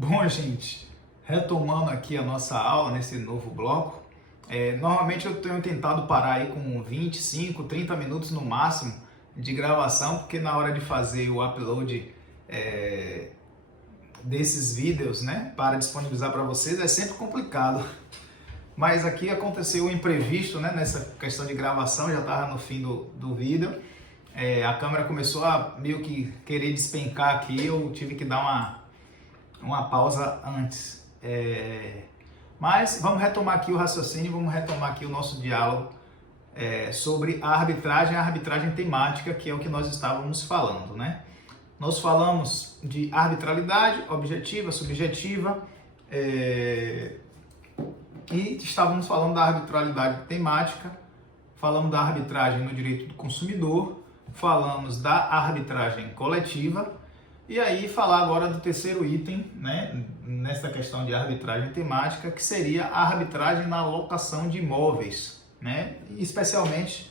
Bom, gente, retomando aqui a nossa aula nesse novo bloco, normalmente eu tenho tentado parar aí com 25, 30 minutos no máximo de gravação, porque na hora de fazer o upload desses vídeos, né, para disponibilizar para vocês é sempre complicado. Mas aqui aconteceu um imprevisto, né, nessa questão de gravação, já estava no fim do vídeo. A câmera começou a meio que querer despencar aqui, eu tive que dar uma pausa antes. Mas vamos retomar aqui o raciocínio, vamos retomar aqui o nosso diálogo sobre a arbitragem temática, que é o que nós estávamos falando, né? Nós falamos de arbitrariedade objetiva, subjetiva, e estávamos falando da arbitrariedade temática, falamos da arbitragem no direito do consumidor, falamos da arbitragem coletiva, e aí falar agora do terceiro item, né, nessa questão de arbitragem temática, que seria a arbitragem na locação de imóveis, né, especialmente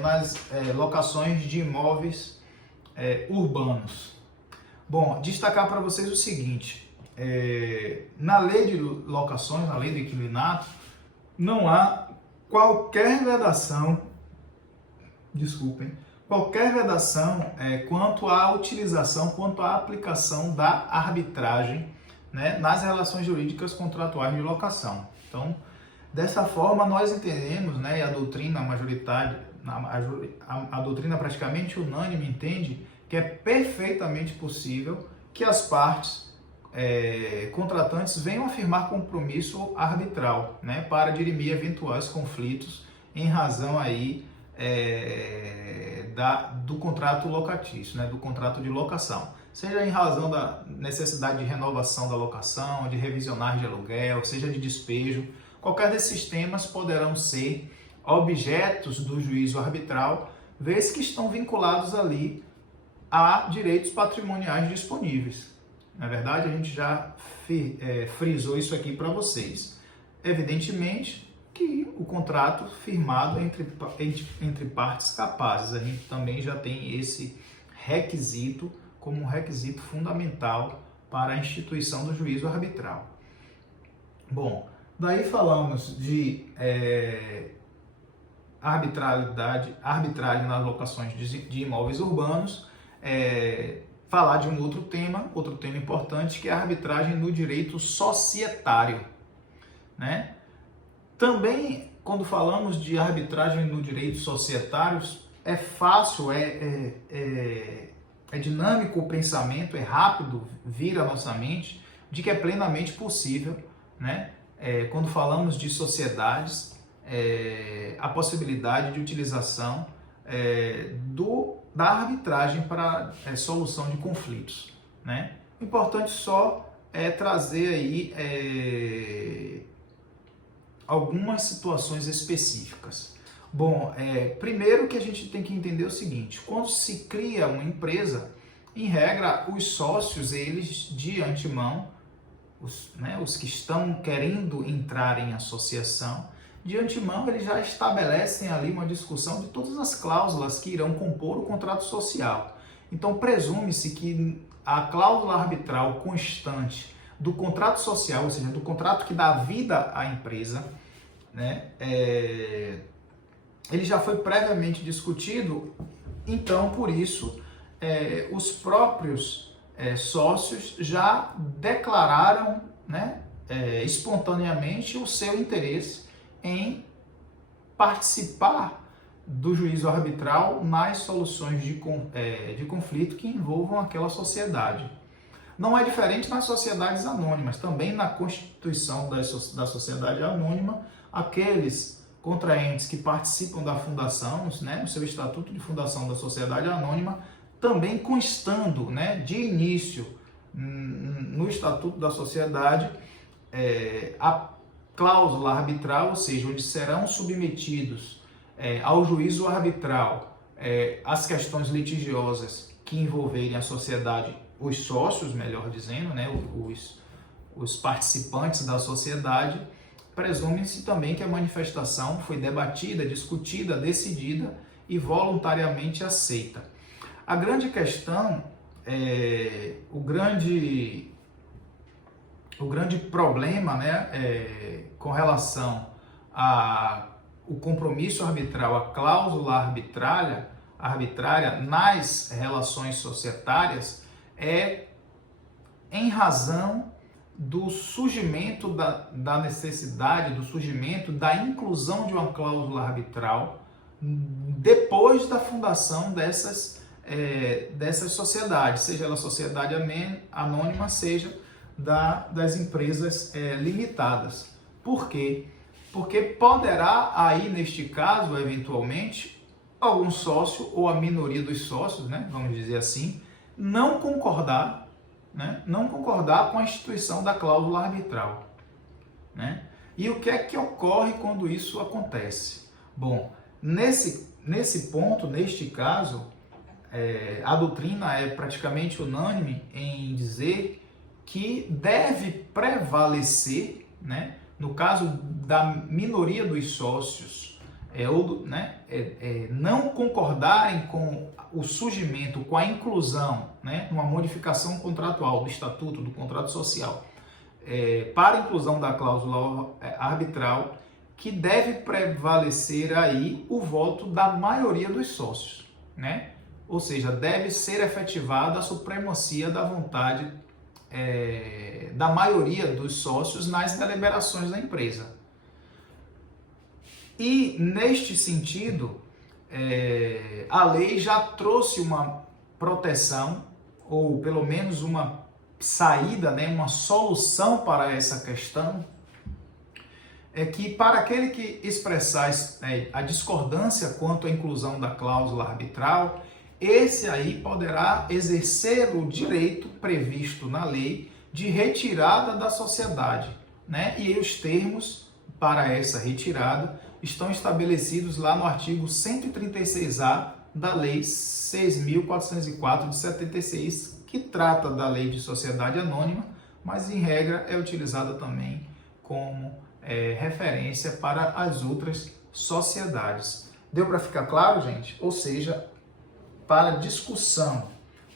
nas locações de imóveis urbanos. Bom, destacar para vocês o seguinte, na lei de locações, na lei do inquilinato, não há qualquer vedação, quanto à utilização, quanto à aplicação da arbitragem, né, nas relações jurídicas contratuais de locação. Então, dessa forma, nós entendemos, né, e a doutrina majoritária, a doutrina praticamente unânime entende que é perfeitamente possível que as partes contratantes venham a firmar compromisso arbitral, né, para dirimir eventuais conflitos em razão aí do contrato locatício, né, do contrato de locação, seja em razão da necessidade de renovação da locação, de revisionagem de aluguel, seja de despejo. Qualquer desses temas poderão ser objetos do juízo arbitral, vez que estão vinculados ali a direitos patrimoniais disponíveis. Na verdade, a gente já frisou isso aqui para vocês. Evidentemente que o contrato firmado entre partes capazes, a gente também já tem esse requisito como um requisito fundamental para a instituição do juízo arbitral. Bom, daí falamos de arbitragem nas locações de imóveis urbanos, falar de um outro tema importante, que é a arbitragem no direito societário, né? Também, quando falamos de arbitragem no direito societário, é fácil, é dinâmico o pensamento, é rápido vir à nossa mente de que é plenamente possível, né? Quando falamos de sociedades, a possibilidade de utilização da arbitragem para solução de conflitos, né? O importante só é trazer aí algumas situações específicas. Bom, primeiro que a gente tem que entender o seguinte: quando se cria uma empresa, em regra, os sócios, eles de antemão, os que estão querendo entrar em associação, de antemão eles já estabelecem ali uma discussão de todas as cláusulas que irão compor o contrato social. Então presume-se que a cláusula arbitral constante do contrato social, ou seja, do contrato que dá vida à empresa, né, ele já foi previamente discutido. Então, por isso, os próprios sócios já declararam, né, espontaneamente o seu interesse em participar do juízo arbitral nas soluções de conflito que envolvam aquela sociedade. Não é diferente nas sociedades anônimas. Também na constituição da sociedade anônima, aqueles contraentes que participam da fundação, né, no seu estatuto de fundação da sociedade anônima, também constando, né, de início no estatuto da sociedade a cláusula arbitral, ou seja, onde serão submetidos ao juízo arbitral as questões litigiosas que envolverem a sociedade, os sócios, melhor dizendo, né, os participantes da sociedade. Presume-se também que a manifestação foi debatida, discutida, decidida e voluntariamente aceita. A grande questão, o grande o grande problema, né, com relação ao compromisso arbitral, a cláusula arbitrária nas relações societárias é em razão do surgimento da necessidade, do surgimento da inclusão de uma cláusula arbitral depois da fundação dessas sociedades, seja ela sociedade anônima, seja das empresas limitadas. Por quê? Porque poderá aí, neste caso, eventualmente, algum sócio ou a minoria dos sócios, né, vamos dizer assim, não concordar com a instituição da cláusula arbitral, né? E o que é que ocorre quando isso acontece? Bom, nesse ponto, neste caso, a doutrina é praticamente unânime em dizer que deve prevalecer, né, no caso da minoria dos sócios, não concordarem com o surgimento, com a inclusão, né, uma modificação contratual do estatuto, do contrato social, para a inclusão da cláusula arbitral, que deve prevalecer aí o voto da maioria dos sócios, né? Ou seja, deve ser efetivada a supremacia da vontade da maioria dos sócios nas deliberações da empresa. E, neste sentido, a lei já trouxe uma proteção, ou pelo menos uma saída, né, uma solução para essa questão, que para aquele que expressar a discordância quanto à inclusão da cláusula arbitral, esse aí poderá exercer o direito previsto na lei de retirada da sociedade, né? E os termos para essa retirada estão estabelecidos lá no artigo 136A da Lei 6.404 de 76, que trata da Lei de Sociedade Anônima, mas em regra é utilizada também como referência para as outras sociedades. Deu para ficar claro, gente? Ou seja, para discussão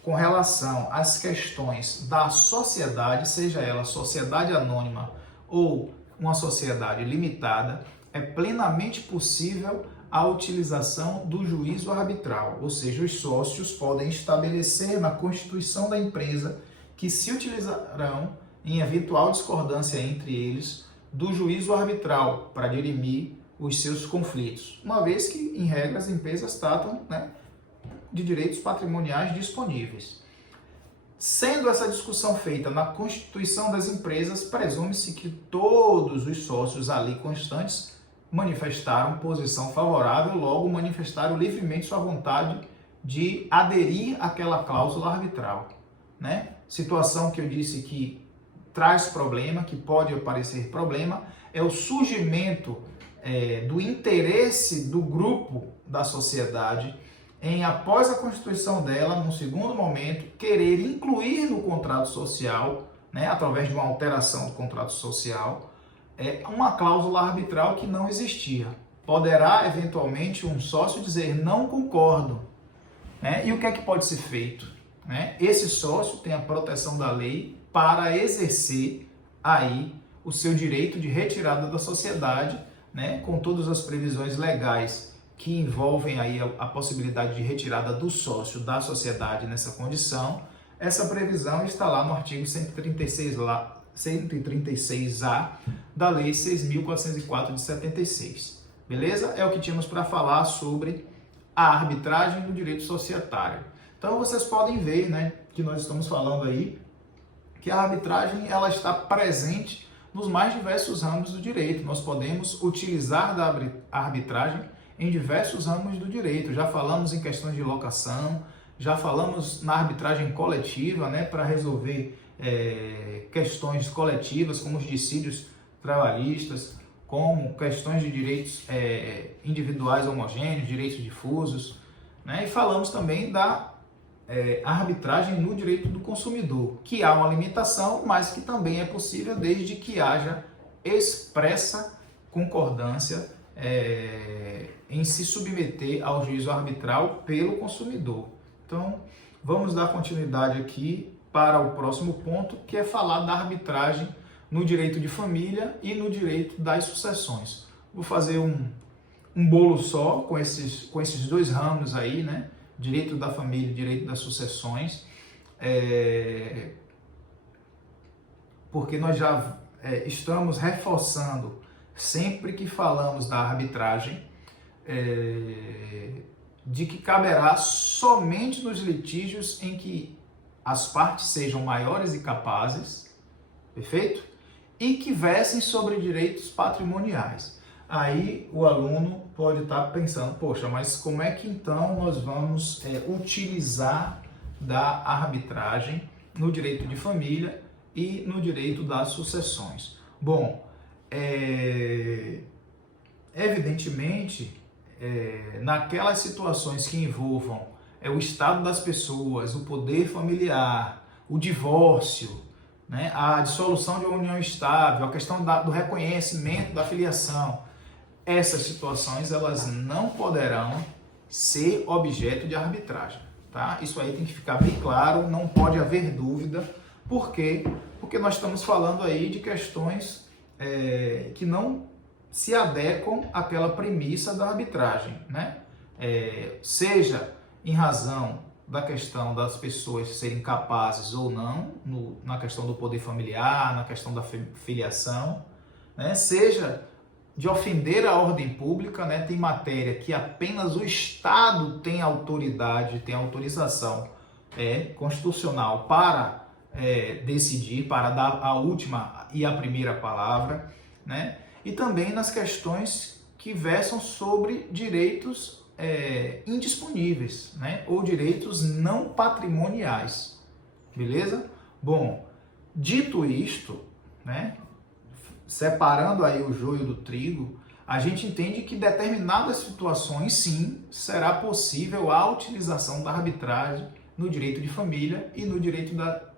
com relação às questões da sociedade, seja ela sociedade anônima ou uma sociedade limitada, é plenamente possível a utilização do juízo arbitral, ou seja, os sócios podem estabelecer na constituição da empresa que se utilizarão, em eventual discordância entre eles, do juízo arbitral para dirimir os seus conflitos, uma vez que, em regra, as empresas tratam, né, de direitos patrimoniais disponíveis. Sendo essa discussão feita na constituição das empresas, presume-se que todos os sócios ali constantes manifestaram posição favorável, logo manifestaram livremente sua vontade de aderir àquela cláusula arbitral, né? Situação que eu disse que traz problema, que pode aparecer problema, é o surgimento do interesse do grupo da sociedade em, após a constituição dela, num segundo momento, querer incluir no contrato social, né, através de uma alteração do contrato social, uma cláusula arbitral que não existia. Poderá, eventualmente, um sócio dizer, não concordo, né? E o que é que pode ser feito, né? Esse sócio tem a proteção da lei para exercer aí o seu direito de retirada da sociedade, né, com todas as previsões legais que envolvem aí a possibilidade de retirada do sócio da sociedade nessa condição. Essa previsão está lá no artigo 136A da Lei 6.404 de 76. Beleza? É o que tínhamos para falar sobre a arbitragem do direito societário. Então vocês podem ver, né, que nós estamos falando aí que a arbitragem ela está presente nos mais diversos ramos do direito. Nós podemos utilizar da arbitragem em diversos ramos do direito. Já falamos em questões de locação, já falamos na arbitragem coletiva, né, para resolver questões coletivas, como os dissídios trabalhistas, como questões de direitos individuais homogêneos, direitos difusos, né, e falamos também da arbitragem no direito do consumidor, que há uma limitação, mas que também é possível desde que haja expressa concordância em se submeter ao juízo arbitral pelo consumidor. Então, vamos dar continuidade aqui para o próximo ponto, que é falar da arbitragem no direito de família e no direito das sucessões. Vou fazer um bolo só com esses dois ramos aí, né? Direito da família e direito das sucessões, porque nós já estamos reforçando, sempre que falamos da arbitragem, de que caberá somente nos litígios em que as partes sejam maiores e capazes, perfeito? E que versem sobre direitos patrimoniais. Aí o aluno pode estar pensando, poxa, mas como é que então nós vamos utilizar da arbitragem no direito de família e no direito das sucessões? Bom, evidentemente, naquelas situações que envolvam o estado das pessoas, o poder familiar, o divórcio, né, a dissolução de uma união estável, a questão do reconhecimento da filiação, essas situações elas não poderão ser objeto de arbitragem, tá? Isso aí tem que ficar bem claro, não pode haver dúvida. Por quê? Porque nós estamos falando aí de questões que não se adequam àquela premissa da arbitragem, né? Seja em razão da questão das pessoas serem capazes ou não, na questão do poder familiar, na questão da filiação, né? Seja de ofender a ordem pública, né? Tem matéria que apenas o Estado tem autoridade, tem autorização constitucional para decidir, para dar a última e a primeira palavra, né? E também nas questões que versam sobre direitos indisponíveis, né? Ou direitos não patrimoniais, beleza? Bom, dito isto, né? Separando aí o joio do trigo, a gente entende que em determinadas situações, sim, será possível a utilização da arbitragem no direito de família e no direito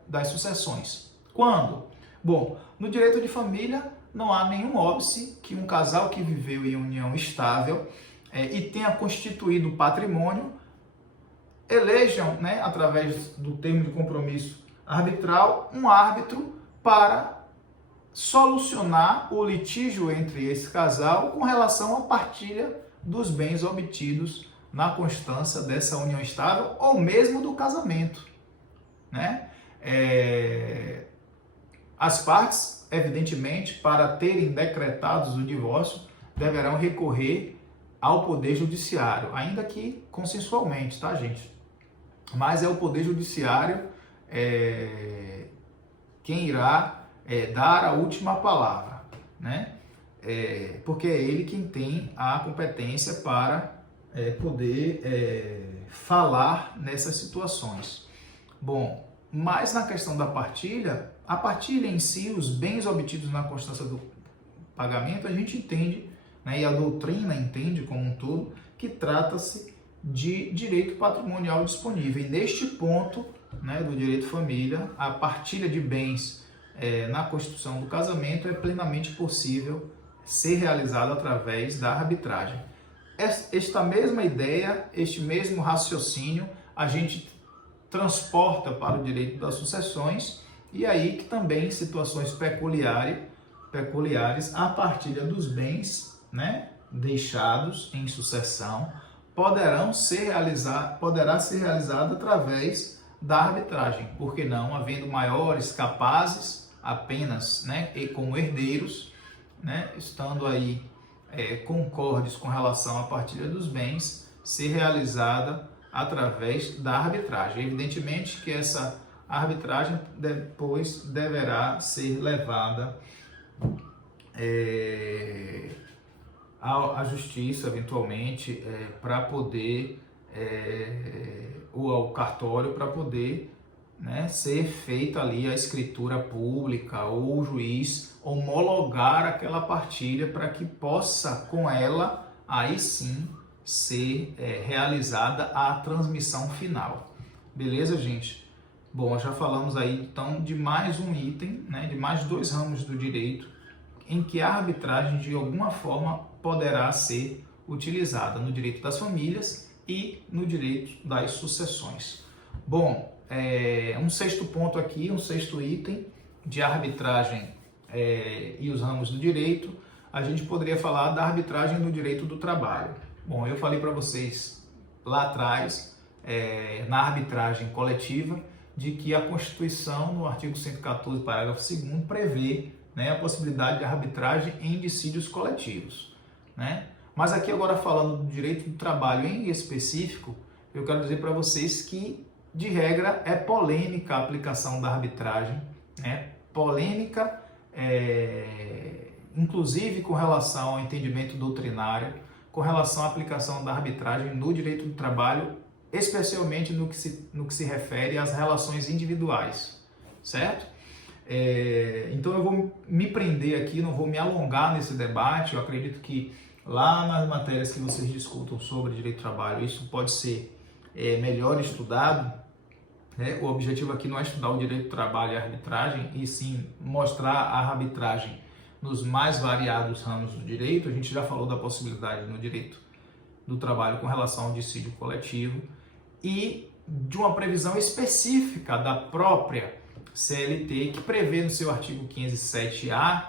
das sucessões. Quando? Bom, no direito de família não há nenhum óbice que um casal que viveu em união estável e tenha constituído patrimônio elejam, né, através do termo de compromisso arbitral, um árbitro para solucionar o litígio entre esse casal com relação à partilha dos bens obtidos na constância dessa união estável ou mesmo do casamento, né? As partes, evidentemente, para terem decretados o divórcio, deverão recorrer ao Poder Judiciário, ainda que consensualmente, tá, gente? Mas é o Poder Judiciário quem irá dar a última palavra, né? Porque é ele quem tem a competência para poder falar nessas situações. Bom, mas na questão da partilha, a partilha em si, os bens obtidos na constância do pagamento, a gente entende, né, e a doutrina entende como um todo, que trata-se de direito patrimonial disponível. E neste ponto, né, do direito família, a partilha de bens na constituição do casamento é plenamente possível ser realizada através da arbitragem. Esta mesma ideia, este mesmo raciocínio, a gente transporta para o direito das sucessões, e aí que também em situações peculiares a partilha dos bens, né, deixados em sucessão poderá ser realizada através da arbitragem, porque não, havendo maiores capazes apenas, né, e como herdeiros, né, estando aí concordes com relação à partilha dos bens, ser realizada através da arbitragem. Evidentemente que essa arbitragem depois deverá ser levada à justiça, eventualmente, para poder, ou ao cartório, para poder, né, ser feita ali a escritura pública ou o juiz homologar aquela partilha para que possa, com ela, aí sim, ser realizada a transmissão final. Beleza, gente? Bom, já falamos aí então de mais um item, né, de mais dois ramos do direito em que a arbitragem de alguma forma poderá ser utilizada no direito das famílias e no direito das sucessões. Bom, um sexto ponto aqui, um sexto item de arbitragem e os ramos do direito, a gente poderia falar da arbitragem no direito do trabalho. Bom, eu falei para vocês lá atrás, na arbitragem coletiva, de que a Constituição, no artigo 114, parágrafo 2º, prevê, né, a possibilidade de arbitragem em dissídios coletivos, né? Mas aqui agora falando do direito do trabalho em específico, eu quero dizer para vocês que, de regra, é polêmica a aplicação da arbitragem, né? Polêmica, inclusive com relação ao entendimento doutrinário, com relação à aplicação da arbitragem no direito do trabalho, especialmente no que se refere às relações individuais, certo? Então eu vou me prender aqui, não vou me alongar nesse debate. Eu acredito que lá nas matérias que vocês discutam sobre direito do trabalho, isso pode ser melhor estudado, né? O objetivo aqui não é estudar o direito do trabalho e a arbitragem, e sim mostrar a arbitragem nos mais variados ramos do direito. A gente já falou da possibilidade no direito do trabalho com relação ao dissídio coletivo e de uma previsão específica da própria CLT, que prevê no seu artigo 507A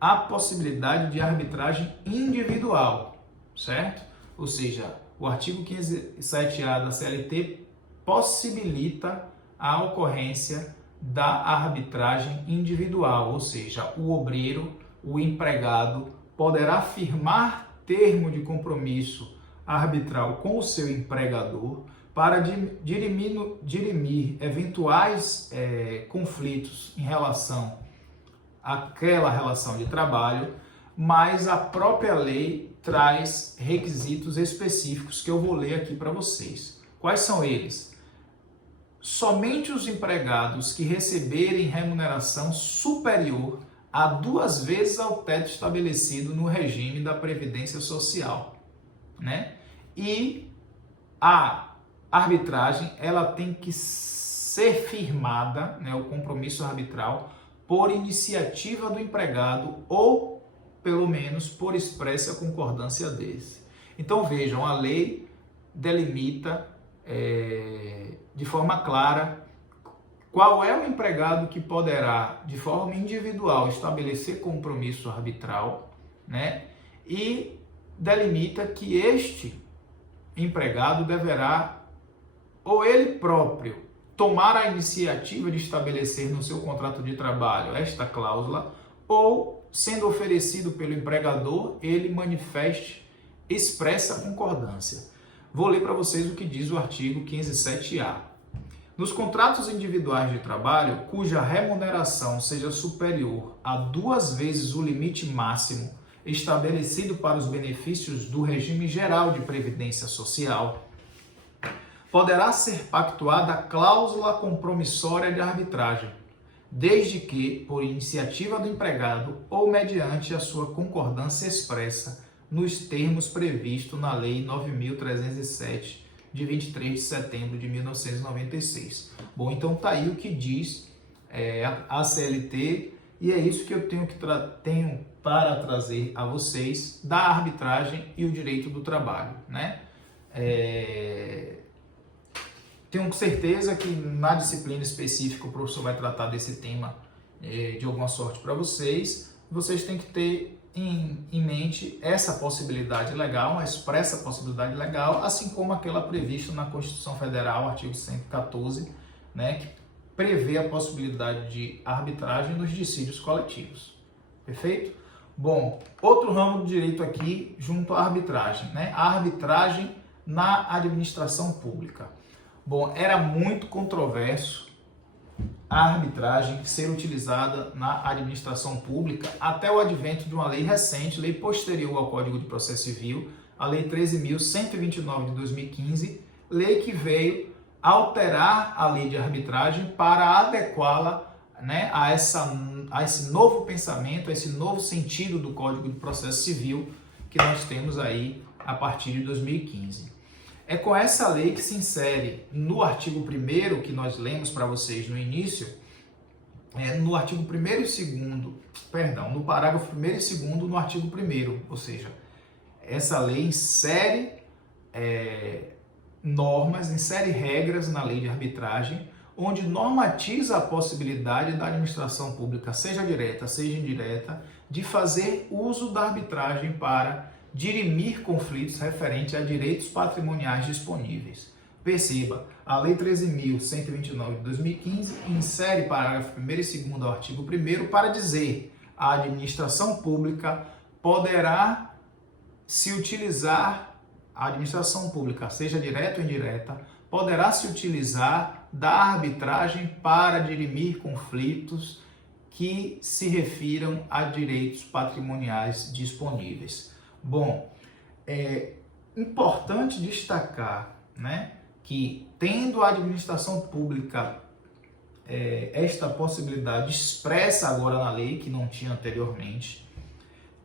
a possibilidade de arbitragem individual, certo? Ou seja, o artigo 507A da CLT possibilita a ocorrência da arbitragem individual, ou seja, o obreiro, o empregado, poderá firmar termo de compromisso arbitral com o seu empregador para dirimir eventuais conflitos em relação àquela relação de trabalho, mas a própria lei traz requisitos específicos que eu vou ler aqui para vocês. Quais são eles? Somente os empregados que receberem remuneração superior a 2 vezes ao teto estabelecido no regime da Previdência Social, né? E a arbitragem, ela tem que ser firmada, né, o compromisso arbitral, por iniciativa do empregado ou, pelo menos, por expressa concordância desse. Então, vejam, a lei delimita de forma clara qual é o empregado que poderá, de forma individual, estabelecer compromisso arbitral, né, e delimita que este empregado deverá, ou ele próprio, tomar a iniciativa de estabelecer no seu contrato de trabalho esta cláusula, ou, sendo oferecido pelo empregador, ele manifeste expressa concordância. Vou ler para vocês o que diz o artigo 507A. Nos contratos individuais de trabalho, cuja remuneração seja superior a 2 vezes o limite máximo estabelecido para os benefícios do regime geral de previdência social, poderá ser pactuada a cláusula compromissória de arbitragem, desde que, por iniciativa do empregado ou mediante a sua concordância expressa, nos termos previstos na Lei 9.307, de 23 de setembro de 1996. Bom, então tá aí o que diz a CLT, e é isso que eu tenho para trazer a vocês da arbitragem e o direito do trabalho, né? Tenho certeza que na disciplina específica o professor vai tratar desse tema de alguma sorte para vocês. Vocês têm que ter em mente essa possibilidade legal, uma expressa possibilidade legal, assim como aquela prevista na Constituição Federal, artigo 114, né, que prevê a possibilidade de arbitragem nos dissídios coletivos. Perfeito? Bom, outro ramo do direito aqui junto à arbitragem, né? A arbitragem na administração pública. Bom, era muito controverso a arbitragem ser utilizada na administração pública até o advento de uma lei recente, lei posterior ao Código de Processo Civil, a Lei 13.129 de 2015, lei que veio alterar a lei de arbitragem para adequá-la, né, a esse novo pensamento, a esse novo sentido do Código de Processo Civil que nós temos aí a partir de 2015. É com essa lei que se insere no artigo 1º, que nós lemos para vocês no início, no artigo 1º e 2º, perdão, no parágrafo 1º e 2º, no artigo 1º, ou seja, essa lei insere normas, insere regras na lei de arbitragem, onde normatiza a possibilidade da administração pública, seja direta, seja indireta, de fazer uso da arbitragem para dirimir conflitos referentes a direitos patrimoniais disponíveis. Perceba, a Lei 13.129 de 2015 insere parágrafo 1º e 2º do artigo 1º para dizer: a administração pública poderá se utilizar, a administração pública, seja direta ou indireta, poderá se utilizar da arbitragem para dirimir conflitos que se refiram a direitos patrimoniais disponíveis. Bom, é importante destacar, né, que tendo a administração pública esta possibilidade expressa agora na lei, que não tinha anteriormente,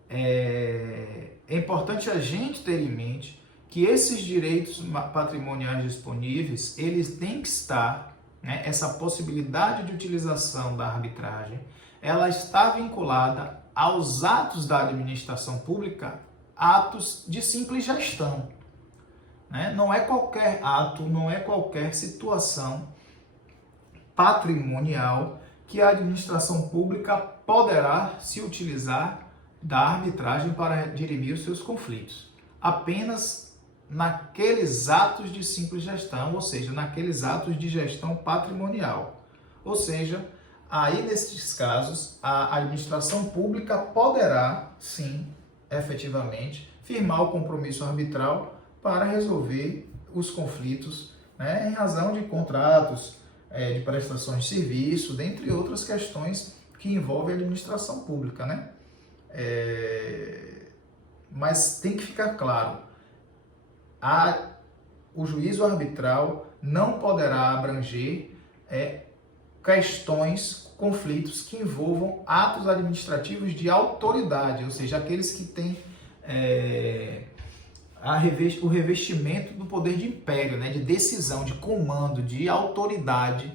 é importante a gente ter em mente que esses direitos patrimoniais disponíveis, eles têm que estar, né, essa possibilidade de utilização da arbitragem, ela está vinculada aos atos da administração pública, atos de simples gestão. Né? Não é qualquer ato, não é qualquer situação patrimonial que a administração pública poderá se utilizar da arbitragem para dirimir os seus conflitos. Apenas naqueles atos de simples gestão, ou seja, naqueles atos de gestão patrimonial. Ou seja, aí nesses casos, a administração pública poderá, sim, efetivamente, firmar o compromisso arbitral para resolver os conflitos, né, em razão de contratos, de prestações de serviço, dentre outras questões que envolvem a administração pública, né? Mas tem que ficar claro, o juízo arbitral não poderá abranger questões, conflitos que envolvam atos administrativos de autoridade, ou seja, aqueles que têm o revestimento do poder de império, né, de decisão, de comando, de autoridade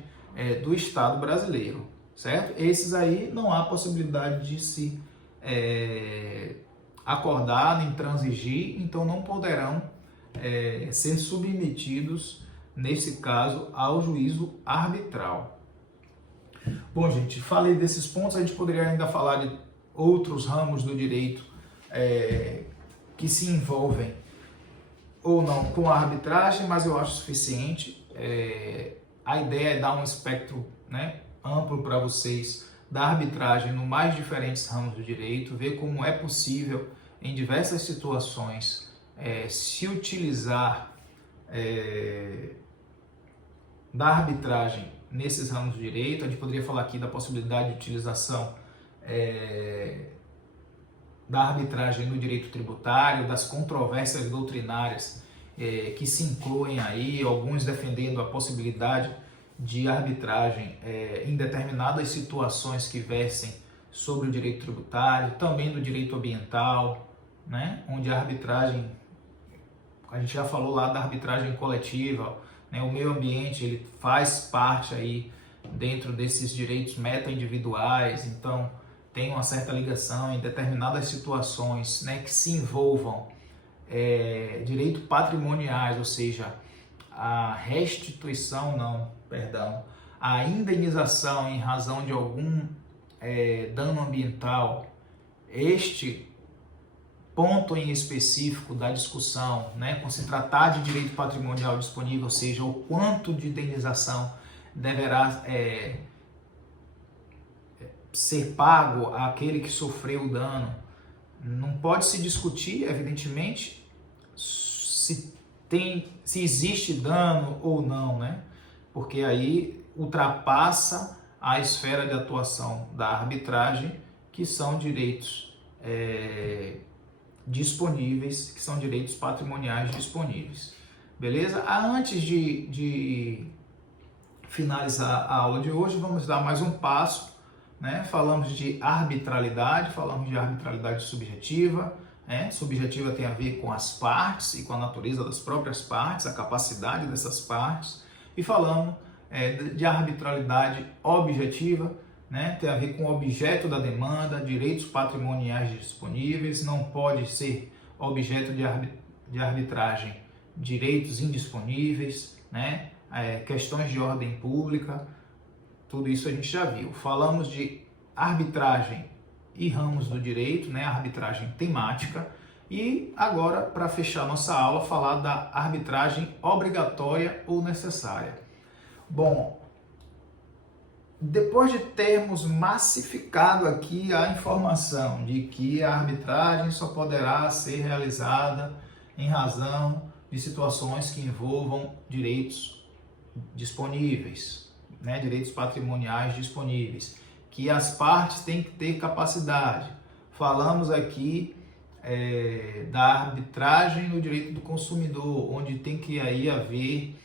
do Estado brasileiro, certo? Esses aí não há possibilidade de se acordar nem transigir, então não poderão ser submetidos, nesse caso, ao juízo arbitral. Bom, gente, falei desses pontos, a gente poderia ainda falar de outros ramos do direito que se envolvem ou não com a arbitragem, mas eu acho suficiente. A ideia é dar um espectro, né, amplo para vocês da arbitragem no mais diferentes ramos do direito, ver como é possível em diversas situações se utilizar da arbitragem nesses ramos do direito. A gente poderia falar aqui da possibilidade de utilização da arbitragem no direito tributário, das controvérsias doutrinárias que se incluem aí, alguns defendendo a possibilidade de arbitragem em determinadas situações que versem sobre o direito tributário, também do direito ambiental, né, onde a arbitragem, a gente já falou lá da arbitragem coletiva, né, o meio ambiente ele faz parte aí dentro desses direitos meta-individuais, então tem uma certa ligação em determinadas situações, né, que se envolvam direitos patrimoniais, ou seja, a indenização em razão de algum dano ambiental. Este ponto em específico da discussão, né, por se tratar de direito patrimonial disponível, ou seja, o quanto de indenização deverá ser pago àquele que sofreu o dano, não pode se discutir, evidentemente, se existe dano ou não, né? Porque aí ultrapassa a esfera de atuação da arbitragem, que são direitos disponíveis, que são direitos patrimoniais disponíveis. Beleza? Antes de finalizar a aula de hoje, vamos dar mais um passo, né? Falamos de arbitralidade, falamos de arbitralidade subjetiva. Subjetiva tem a ver com as partes e com a natureza das próprias partes, a capacidade dessas partes. E falamos de arbitralidade objetiva, né? Tem a ver com o objeto da demanda, direitos patrimoniais disponíveis, não pode ser objeto de arbitragem direitos indisponíveis, né? questões de ordem pública, tudo isso a gente já viu. Falamos de arbitragem e ramos do direito, né, arbitragem temática, e agora, para fechar nossa aula, falar da arbitragem obrigatória ou necessária. Bom, depois de termos massificado aqui a informação de que a arbitragem só poderá ser realizada em razão de situações que envolvam direitos disponíveis, né, direitos patrimoniais disponíveis, que as partes têm que ter capacidade. Falamos aqui da arbitragem no direito do consumidor, onde tem que aí haver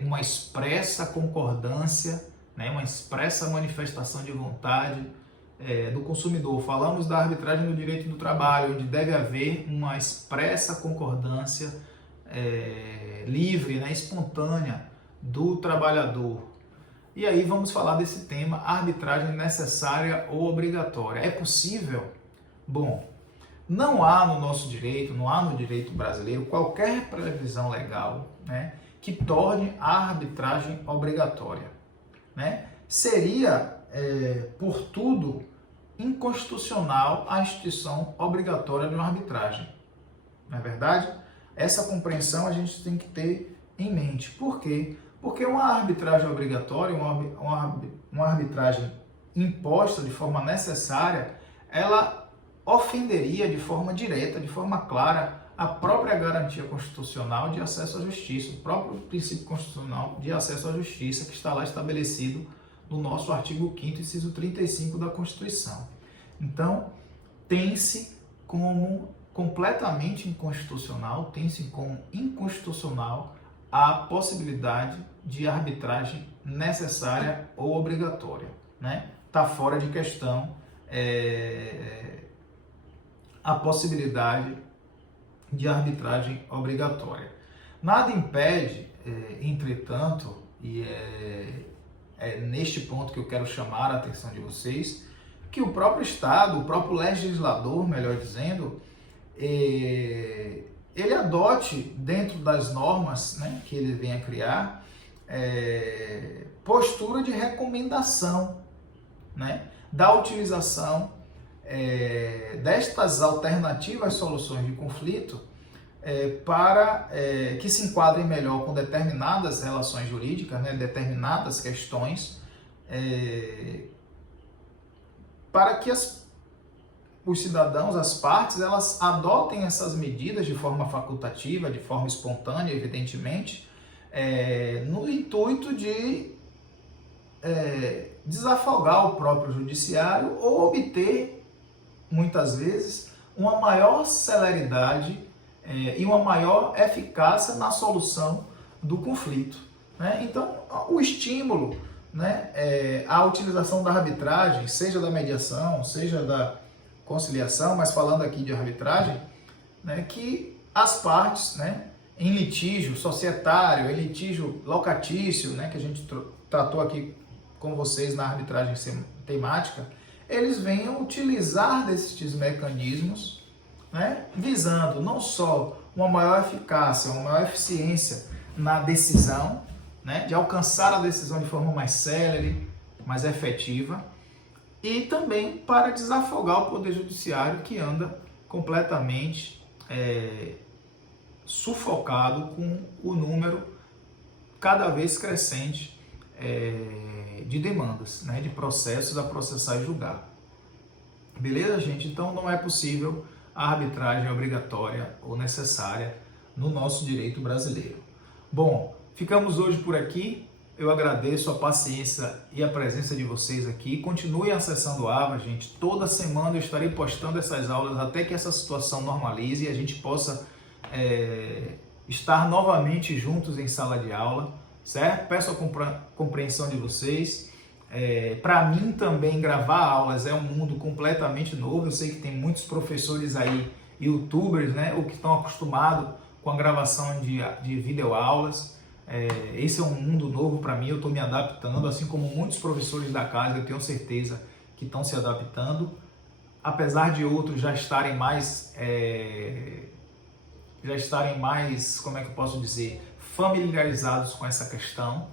uma expressa concordância, né, uma expressa manifestação de vontade do consumidor. Falamos da arbitragem no direito do trabalho, onde deve haver uma expressa concordância livre, né, espontânea do trabalhador. E aí vamos falar desse tema, arbitragem necessária ou obrigatória. É possível? Bom, não há no nosso direito, não há no direito brasileiro qualquer previsão legal, né, que torne a arbitragem obrigatória, né? Seria, por tudo, inconstitucional a instituição obrigatória de uma arbitragem. Não é verdade? Essa compreensão a gente tem que ter em mente. Por quê? Porque uma arbitragem obrigatória, uma arbitragem imposta de forma necessária, ela ofenderia de forma direta, de forma clara, a própria garantia constitucional de acesso à justiça, o próprio princípio constitucional de acesso à justiça, que está lá estabelecido no nosso artigo 5º, inciso 35 da Constituição. Então, tem-se como completamente inconstitucional, tem-se como inconstitucional a possibilidade de arbitragem necessária ou obrigatória, né? Está fora de questão a possibilidade de arbitragem obrigatória. Nada impede, entretanto, e é neste ponto que eu quero chamar a atenção de vocês, que o próprio Estado, o próprio legislador, melhor dizendo, ele adote dentro das normas, né, que ele venha criar, postura de recomendação, né, da utilização destas alternativas soluções de conflito para que se enquadrem melhor com determinadas relações jurídicas, né, determinadas questões, para que os cidadãos, as partes, elas adotem essas medidas de forma facultativa, de forma espontânea, evidentemente, no intuito de desafogar o próprio judiciário ou obter, muitas vezes, uma maior celeridade e uma maior eficácia na solução do conflito, né? Então, o estímulo, né, à utilização da arbitragem, seja da mediação, seja da conciliação, mas falando aqui de arbitragem, né, que as partes, né, em litígio societário, em litígio locatício, né, que a gente tratou aqui com vocês na arbitragem temática, eles venham utilizar desses mecanismos, né, visando não só uma maior eficácia, uma maior eficiência na decisão, né, de alcançar a decisão de forma mais célere, mais efetiva, e também para desafogar o Poder Judiciário, que anda completamente sufocado com o número cada vez crescente de demandas, né, de processos a processar e julgar. Beleza, gente? Então não é possível a arbitragem obrigatória ou necessária no nosso direito brasileiro. Bom, ficamos hoje por aqui. Eu agradeço a paciência e a presença de vocês aqui. Continuem acessando o AVA, gente. Toda semana eu estarei postando essas aulas até que essa situação normalize e a gente possa estar novamente juntos em sala de aula, certo? Peço a compreensão de vocês. Para mim também gravar aulas é um mundo completamente novo. Eu sei que tem muitos professores aí, youtubers, né, ou que estão acostumados com a gravação de videoaulas. Esse é um mundo novo para mim, eu estou me adaptando, assim como muitos professores da casa, eu tenho certeza que estão se adaptando, apesar de outros já estarem mais, como é que eu posso dizer, familiarizados com essa questão,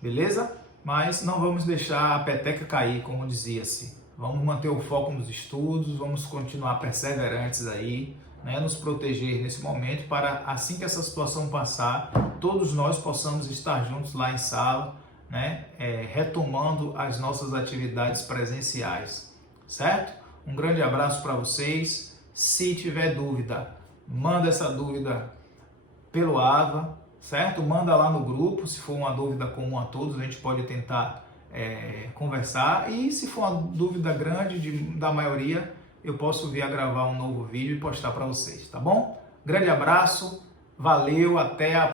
beleza? Mas não vamos deixar a peteca cair, como dizia-se. Vamos manter o foco nos estudos, vamos continuar perseverantes aí, né? Nos proteger nesse momento para, assim que essa situação passar, todos nós possamos estar juntos lá em sala, né? Retomando as nossas atividades presenciais, certo? Um grande abraço para vocês. Se tiver dúvida, manda essa dúvida pelo AVA, certo? Manda lá no grupo, se for uma dúvida comum a todos, a gente pode tentar conversar. E se for uma dúvida grande da maioria, eu posso vir a gravar um novo vídeo e postar para vocês, tá bom? Grande abraço, valeu, até a